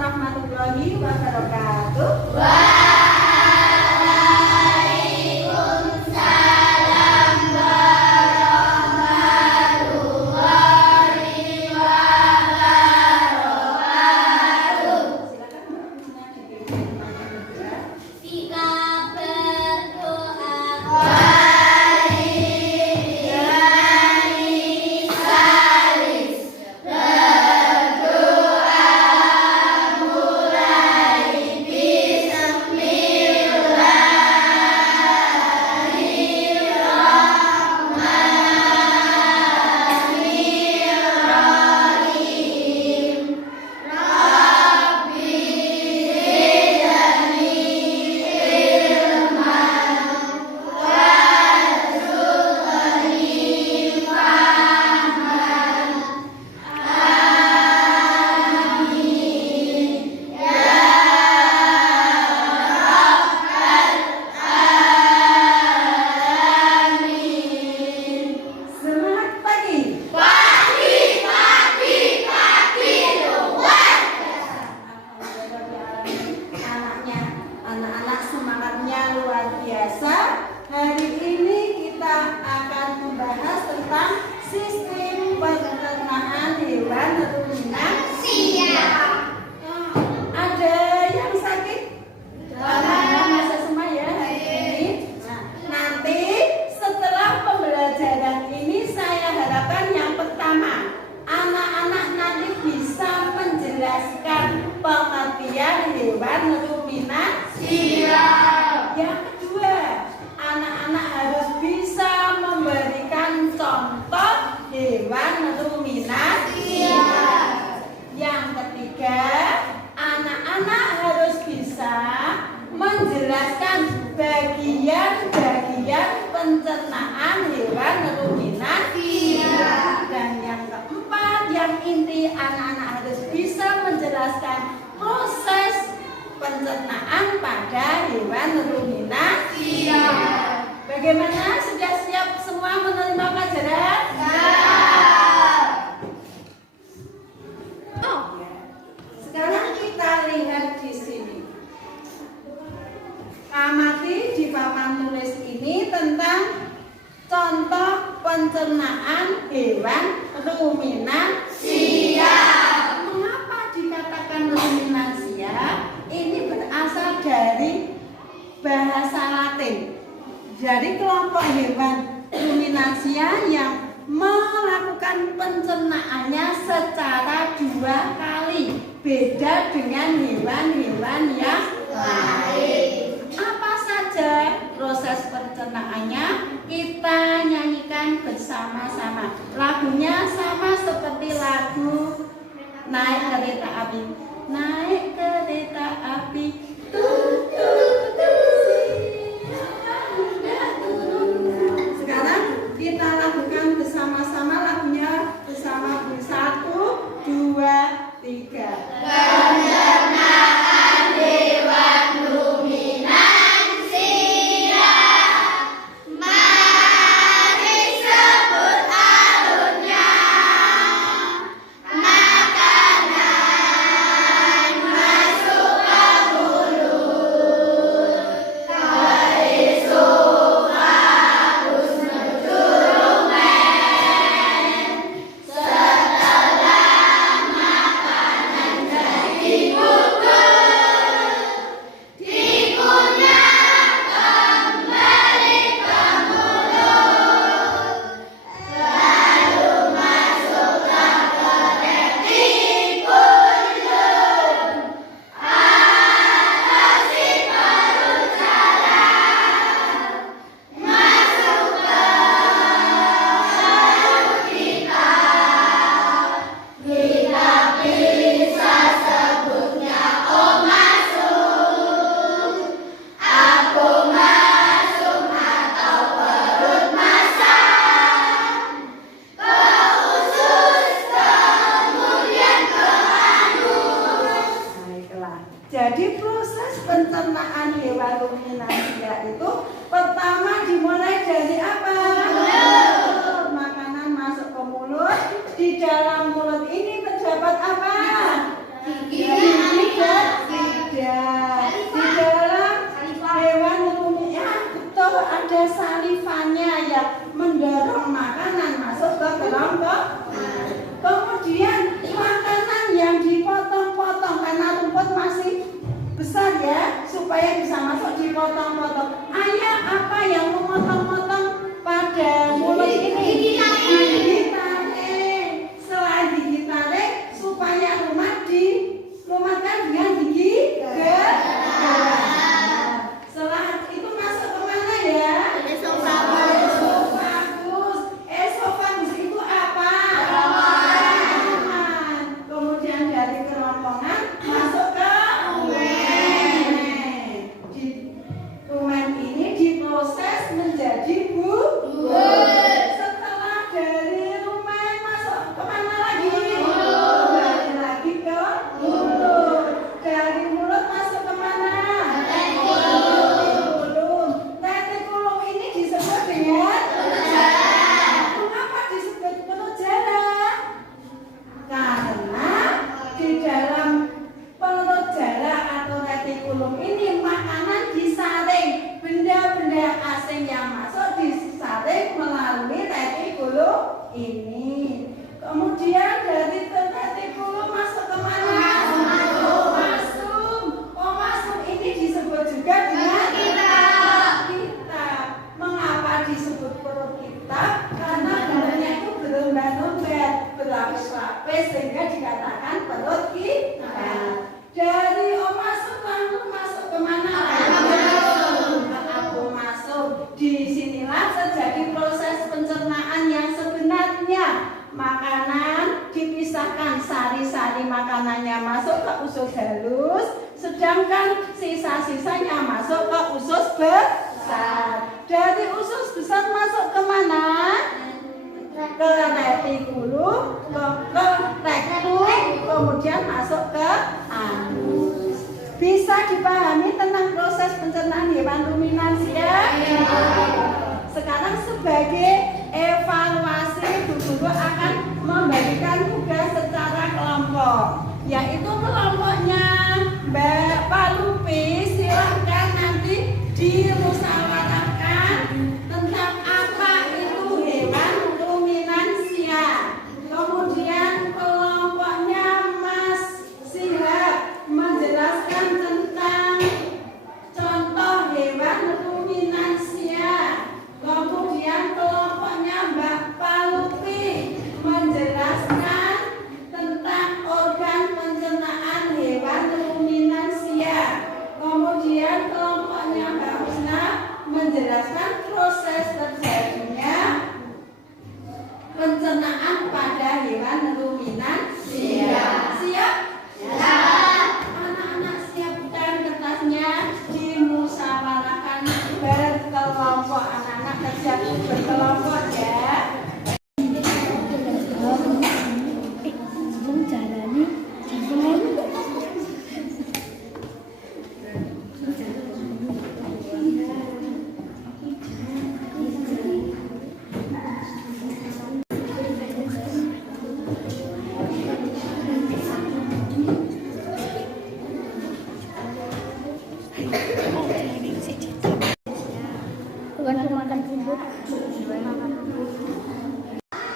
warahmatullahi wabarakatuh. Waalaikumsalam warahmatullahi wabarakatuh. Silakan Mbak Husna dipimpin berdoa. Kita berdoa. Semangat pagi. Anaknya, anak-anak semangatnya luar biasa. Hari ini kita akan membahas tentang sistem pencernaan hewan ruminansia. Ada yang sakit? Masa semua ya hari ini. Nah, nanti setelah pembelajaran ini saya harapkan yang pertama, anak-anak nanti bisa menjelaskan pengertian hewan ruminansia. Yang kedua, anak-anak harus bisa memberikan contoh hewan ruminansia. Yang ketiga, anak-anak harus bisa menjelaskan bagian-bagian pencernaan hewan ruminansia. Dan yang keempat, yang inti, anak-anak harus bisa menjelaskan proses pencernaan pada hewan ruminansia. Bagaimana? Sudah siap semua menerima pelajaran? Sekarang kita lihat di sini. Amati di papan tulis ini tentang contoh pencernaan hewan ruminansia. Mengapa dikatakan ruminansia? Ini berasal dari bahasa Latin. Jadi kelompok hewan ruminansia yang melakukan pencernaannya secara 2 kali, beda dengan hewan-hewan yang lain. Apa saja proses pencernaannya? Kita nyanyikan bersama-sama. Lagunya sama seperti lagu Naik Kereta Api. Naik kereta api, tut tut tut. Sekarang kita lakukan bersama-sama lagunya bersama. 1, 2, 3. Pencernaan hewan ruminansia. Mari sebut alurnya. Makanan masuk ke mulut. Kerisuk harus menuju rumen. Setelah makanan jadi bubur, tikunya kembali ke mulut. Lalu masuklah ke retikulum. Atasi perut jalan. Masuk ke saraf kita. Kita bisa sebutnya omasum, apomasum atau perut masam. Ke usus kemudian ke anus. Baiklah. Jadi proses pencernaan hewan ruminansia itu pertama dimulai dari apa? Mulut. Makanan masuk ke mulut. Di dalam mulut ini terdapat apa? Gigi ini. Kemudian dari retikulu masuk ke mana? Omasum. Omasum ini disebut juga dengan kitab. Mengapa disebut perut kitab? Karena dalamnya itu berlembar-lembar, berlapis-lapis sehingga dikatakan perut kitab. Dari omasum lalu masuk ke mana? Apomasum. Disinilah terjadi proses pencernaan yang sebenarnya. Makanan dipisahkan, sari-sari makanannya masuk ke usus halus, sedangkan sisa-sisanya masuk ke usus besar. Dari usus besar masuk ke mana? Ke retikulu, ke rektum, kemudian masuk ke anus. Bisa dipahami tentang proses pencernaan hewan ruminansia? Sekarang sebagai evaluasi, Bu Guru akan membagikan tugas secara kelompok, yaitu kelompoknya Mbak Palupi. Silahkan nanti dimusyawarahkan tentang apa itu hewan ruminansia. Kemudian kelompoknya Mas Sihab menjelaskan tentang contoh hewan ruminansia. Kemudian kelompoknya Mbak Palupi menjelaskan tentang organ pencernaan hewan ruminansia. Kemudian kelompoknya Mbak Husna menjelaskan proses terjadinya pencernaan pada hewan ruminansia. Siap? Anak-anak siapkan kertasnya, dimusyawarahkan berkelompok. Anak-anak kerja berkelompok ya.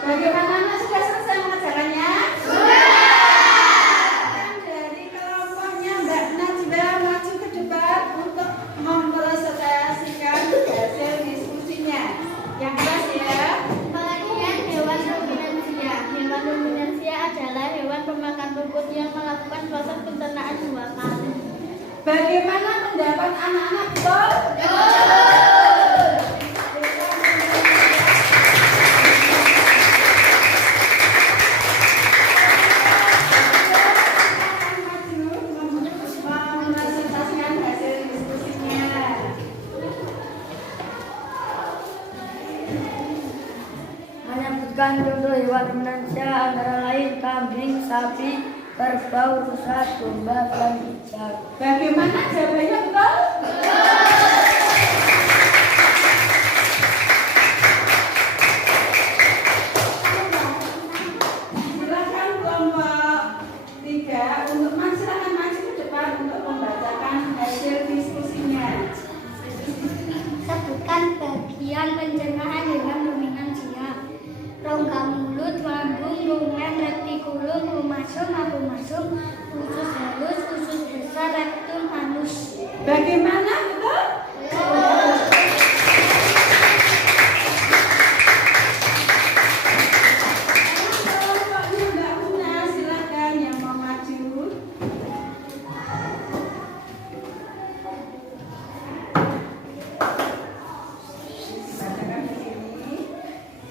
Bagaimana Mas, sudah selesai mengerjakannya? Sudah. Dari kelompoknya Mbak Najwa maju ke depan untuk mempresentasikan hasil diskusinya. Yang jelas ya. Pengertian hewan ruminansia. Hewan ruminansia adalah hewan pemakan rumput yang melakukan proses pencernaan dua kali. Bagaimana pendapat anak-anak, betul? Mempresentasikan hasil diskusinya. Menyebutkan contoh hewan ruminansia antara lain kambing, sapi, kerbau, rusa, domba, dan hijau. Bagaimana jawabannya, betul? Silakan kelompok 3 untuk silakan maju ke depan untuk membacakan hasil diskusinya. Sebutkan bagian pencernaan hewan ruminansia. Rongga mulut, lambung, rumen, retikulum, rumasum, apomasum, usus halus, usus besar, rektum, anus. Bagaimana, betul? Kelompoknya Mbak Una, silakan yang mau maju. Bacakan di sini.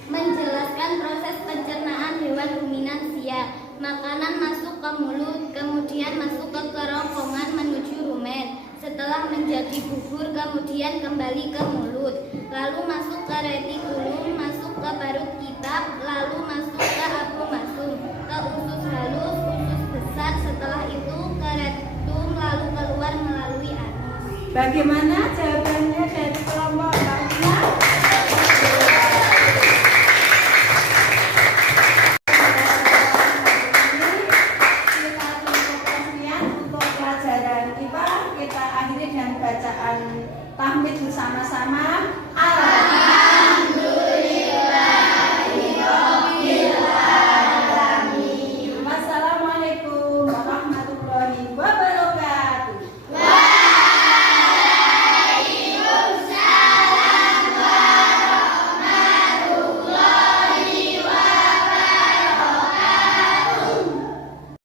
Menjelaskan proses pencernaan hewan ruminansia. Makanan masuk ke mulut, kemudian masuk ke kerongkongan menuju rumen. Setelah menjadi bubur, kemudian kembali ke mulut. Lalu masuk ke retikulum, masuk ke parut kitab, lalu masuk ke apomasum, ke usus halus, usus besar. Setelah itu ke rektum, lalu keluar melalui anus. Bagaimana jawabannya dari kelompok Mbak Una? Kita cukupkan sekian untuk pelajaran IPA. Kita akhiri dengan bacaan tahmid bersama-sama.